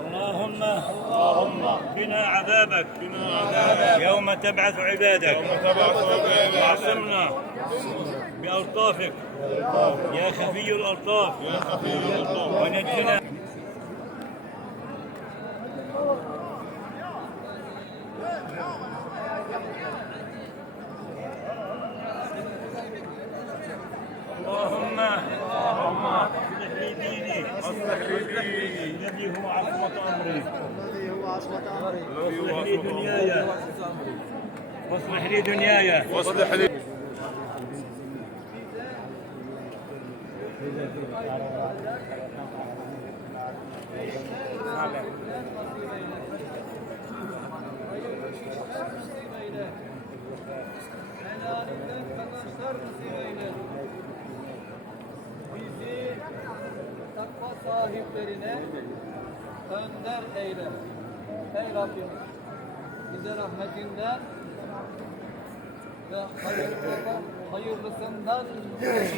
اللهم قنا عذابك يوم تبعث عبادك واعصمنا بألطافك يا خفي الألطاف ونجنا. اللهم اصلح لي ديني الذي هو عصمة أمري واصلح لي دنياي واصلح لي bizi takva sahiplerine önder eyle. Ey Rabbim, bize rahmetinden ve hayırlısından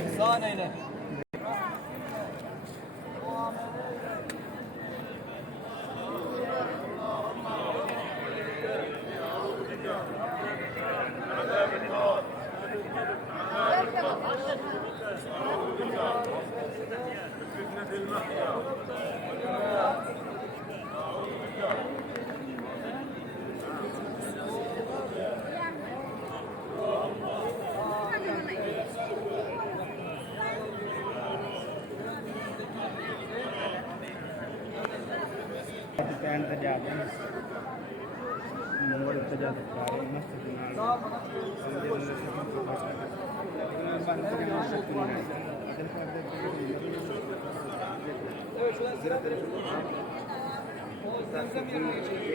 ihsan eyle. Evet, şuradan sıra verelim. O zemzem yerine geçelim.